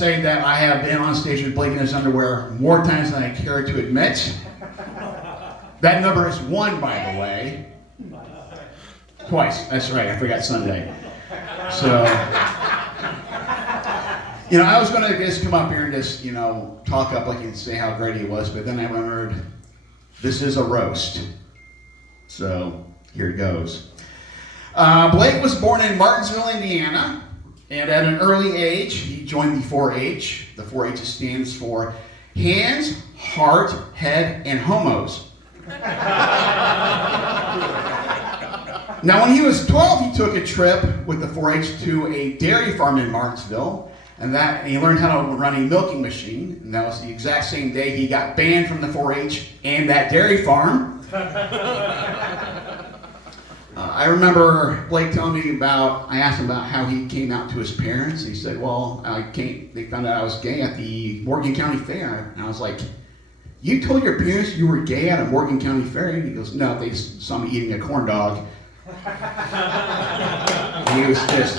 say that I have been on stage with Blake in his underwear more times than I care to admit. That number is 1, by the way. Twice, that's right, I forgot Sunday. So, I was going to just come up here and just, talk up Blake and say how great he was, but then I remembered, this is a roast. So, here it goes. Blake was born in Martinsville, Indiana, and at an early age, he joined the 4-H. The 4-H stands for Hands, Heart, Head, and Homos. Now, when he was 12, he took a trip with the 4-H to a dairy farm in Martinsville, and he learned how to run a milking machine, and that was the exact same day he got banned from the 4-H and that dairy farm. I remember Blake telling me I asked him about how he came out to his parents. He said, well, they found out I was gay at the Morgan County Fair. And I was like, you told your parents you were gay at a Morgan County Fair? And he goes, no, they saw me eating a corn dog. And he was pissed,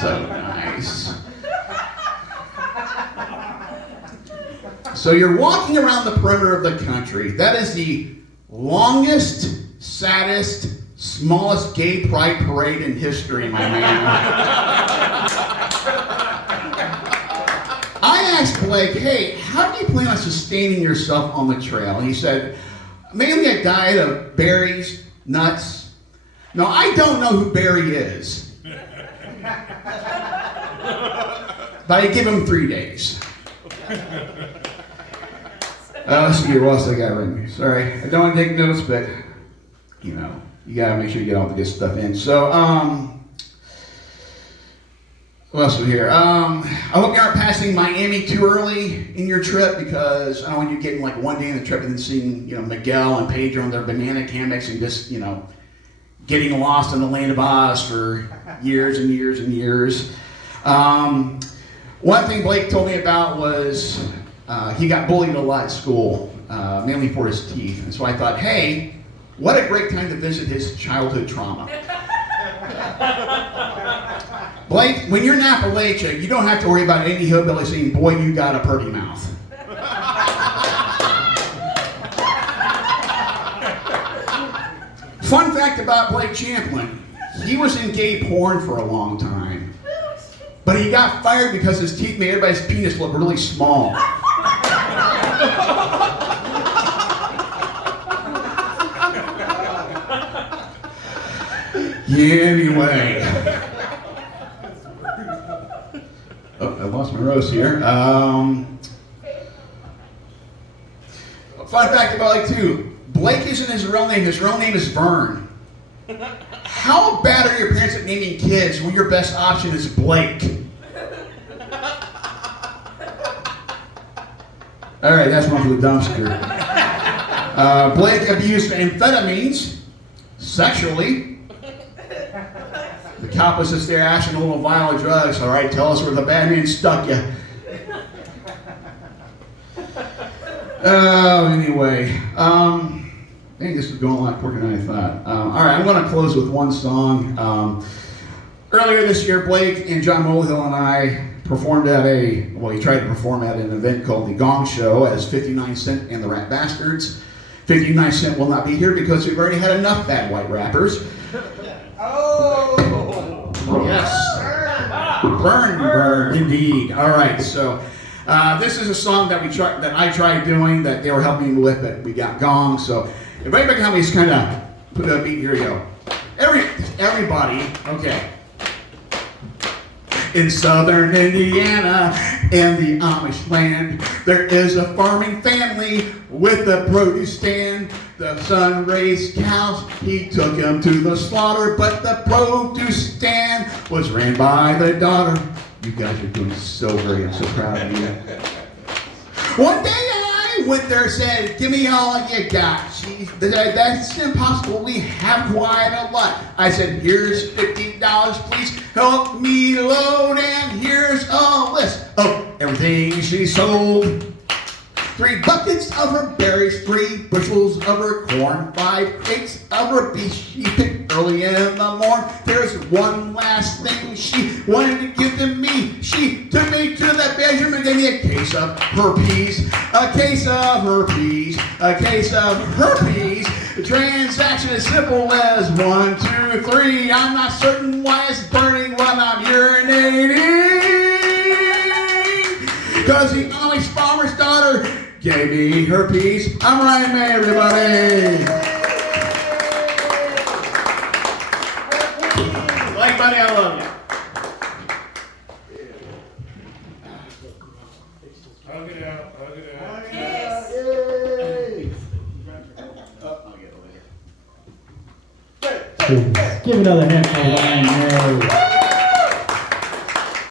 so nice. So you're walking around the perimeter of the country. That is the longest, saddest, smallest gay pride parade in history, my man. I asked Blake, hey, how do you plan on sustaining yourself on the trail? And he said, mainly a diet of berries, nuts. No, I don't know who Barry is. But I give him 3 days. Let's see what else I got written. Sorry, I don't want to take notes, but you gotta make sure you get all the good stuff in. So, what else is here? I hope you aren't passing Miami too early in your trip, because I don't want you getting like one day in the trip and then seeing Miguel and Pedro on their banana hammocks and just getting lost in the land of Oz for years and years and years. One thing Blake told me about was he got bullied a lot at school, mainly for his teeth. And so I thought, hey, what a great time to visit his childhood trauma. Blake, when you're in Appalachia, you don't have to worry about any hillbilly saying, boy, you got a pretty mouth. Fun fact about Blake Champlin, he was in gay porn for a long time. But he got fired because his teeth made everybody's penis look really small. Anyway. Oh, I lost my roast here. Fun fact about Blake too. Blake isn't his real name. His real name is Vern. How bad are your parents at naming kids when your best option is Blake? All right, that's one for the dumpster. Blake abused amphetamines sexually. The cop was just there asking a little vial of drugs. All right, tell us where the bad man stuck you. Anyway. Dang, this is going a lot quicker than I thought. All right, I'm going to close with one song. Earlier this year, Blake and John Mulhill and I performed he tried to perform at an event called The Gong Show as 59 Cent and the Rat Bastards. 59 Cent will not be here because we've already had enough bad white rappers. Oh! Yes. Burn, indeed. All right, so this is a song that I tried doing that they were helping me with, but we got Gong, so if anybody can help me just kind of put a beat, here we go. Everybody, okay. In southern Indiana, in the Amish land, there is a farming family with a produce stand. The son raised cows, he took them to the slaughter, but the produce stand was ran by the daughter. You guys are doing so great, I'm so proud of you. One day I went there and said, give me all you got. That's impossible, we have quite a lot. I said, here's $50, please help me load, and here's a list of everything she sold. 3 buckets of her berries, 3 bushels of her corn, 5 crates of her beef she picked early in the morn. There's one last thing she wanted to give to me. She took me to the bedroom and gave me a case of herpes, a case of herpes, a case of herpes. The transaction is simple as 1, 2, 3. I'm not certain why it's burning when I'm urinating. Cause the Amish farmer's daughter gave me herpes. I'm Ryan May, everybody. Like, buddy, I love you. Hug it out, hug it out. Yes. Give another hand for Ryan May.